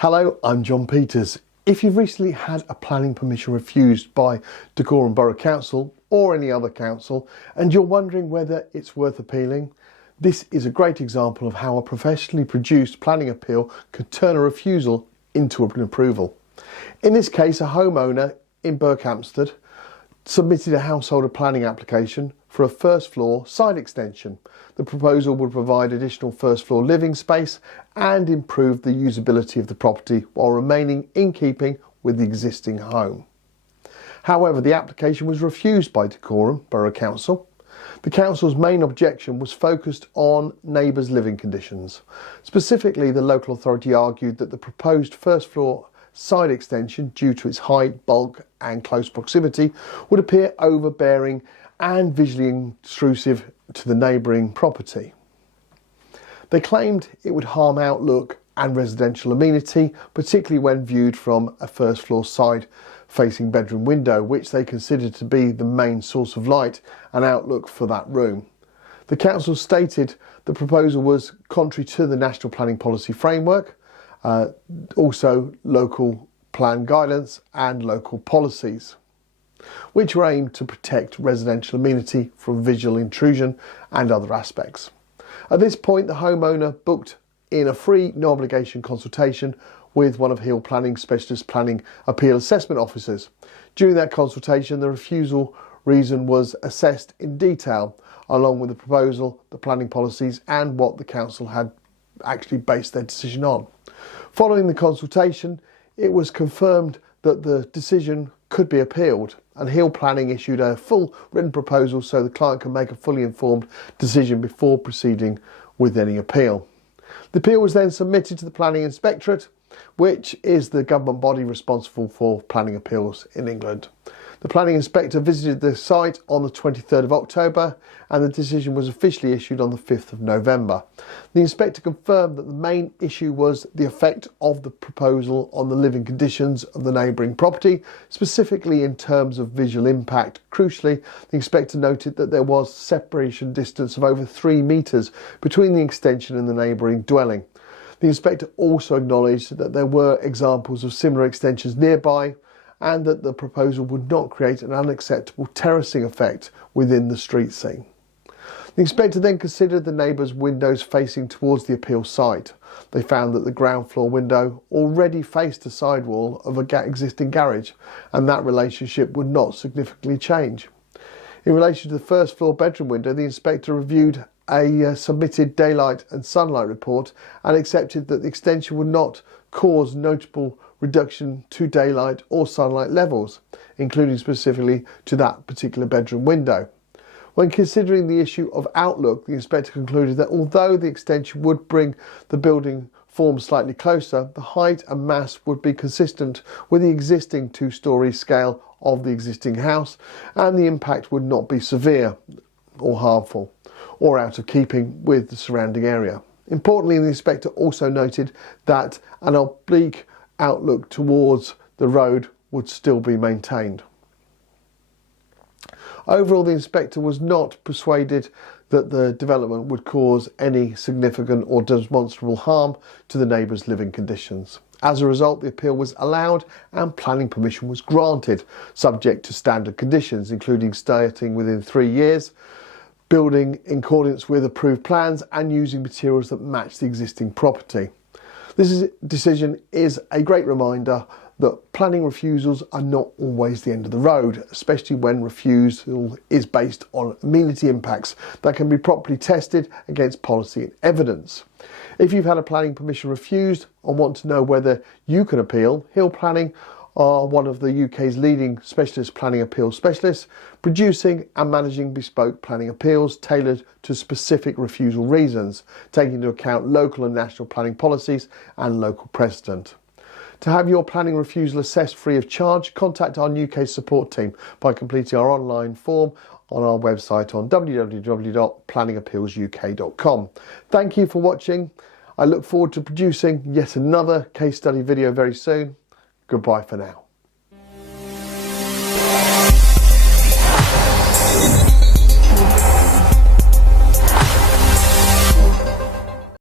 Hello, I'm John Peters. If you've recently had a planning permission refused by Dacorum Borough Council or any other council and you're wondering whether it's worth appealing, this is a great example of how a professionally produced planning appeal could turn a refusal into an approval. In this case, a homeowner in Berkhamsted submitted a householder planning application for a first floor side extension. The proposal would provide additional first floor living space and improve the usability of the property while remaining in keeping with the existing home. However, the application was refused by Dacorum Borough Council. The council's main objection was focused on neighbours' living conditions. Specifically, the local authority argued that the proposed first floor side extension, due to its height, bulk and close proximity, would appear overbearing and visually intrusive to the neighbouring property. They claimed it would harm outlook and residential amenity, particularly when viewed from a first floor side facing bedroom window, which they considered to be the main source of light and outlook for that room. The council stated the proposal was contrary to the National Planning Policy Framework, also local plan guidance and local policies, which were aimed to protect residential amenity from visual intrusion and other aspects. At this point, the homeowner booked in a free, no obligation consultation with one of Hill Planning's specialist planning appeal assessment officers. During that consultation, the refusal reason was assessed in detail, along with the proposal, the planning policies and what the council had actually based their decision on. Following the consultation, it was confirmed that the decision could be appealed, and Hill Planning issued a full written proposal so the client can make a fully informed decision before proceeding with any appeal. The appeal was then submitted to the Planning Inspectorate, which is the government body responsible for planning appeals in England. The planning inspector visited the site on the 23rd of October and the decision was officially issued on the 5th of November. The inspector confirmed that the main issue was the effect of the proposal on the living conditions of the neighbouring property, specifically in terms of visual impact. Crucially, the inspector noted that there was separation distance of over 3 metres between the extension and the neighbouring dwelling. The inspector also acknowledged that there were examples of similar extensions nearby and that the proposal would not create an unacceptable terracing effect within the street scene. The inspector then considered the neighbours' windows facing towards the appeal site. They found that the ground floor window already faced a sidewall of an existing garage, and that relationship would not significantly change. In relation to the first floor bedroom window, the inspector reviewed a submitted daylight and sunlight report and accepted that the extension would not cause notable reduction to daylight or sunlight levels, including specifically to that particular bedroom window. When considering the issue of outlook, the inspector concluded that although the extension would bring the building form slightly closer, the height and mass would be consistent with the existing 2-storey scale of the existing house, and the impact would not be severe or harmful or out of keeping with the surrounding area. Importantly, the inspector also noted that an oblique outlook towards the road would still be maintained. Overall, the inspector was not persuaded that the development would cause any significant or demonstrable harm to the neighbours' living conditions. As a result, the appeal was allowed and planning permission was granted, subject to standard conditions, including starting within 3 years, building in accordance with approved plans and using materials that match the existing property. This decision is a great reminder that planning refusals are not always the end of the road, especially when refusal is based on amenity impacts that can be properly tested against policy and evidence. If you've had a planning permission refused and want to know whether you can appeal, Hill Planning are one of the UK's leading specialist planning appeal specialists, producing and managing bespoke planning appeals tailored to specific refusal reasons, taking into account local and national planning policies and local precedent. To have your planning refusal assessed free of charge, contact our UK support team by completing our online form on our website on www.planningappealsuk.com. Thank you for watching. I look forward to producing yet another case study video very soon. Goodbye for now.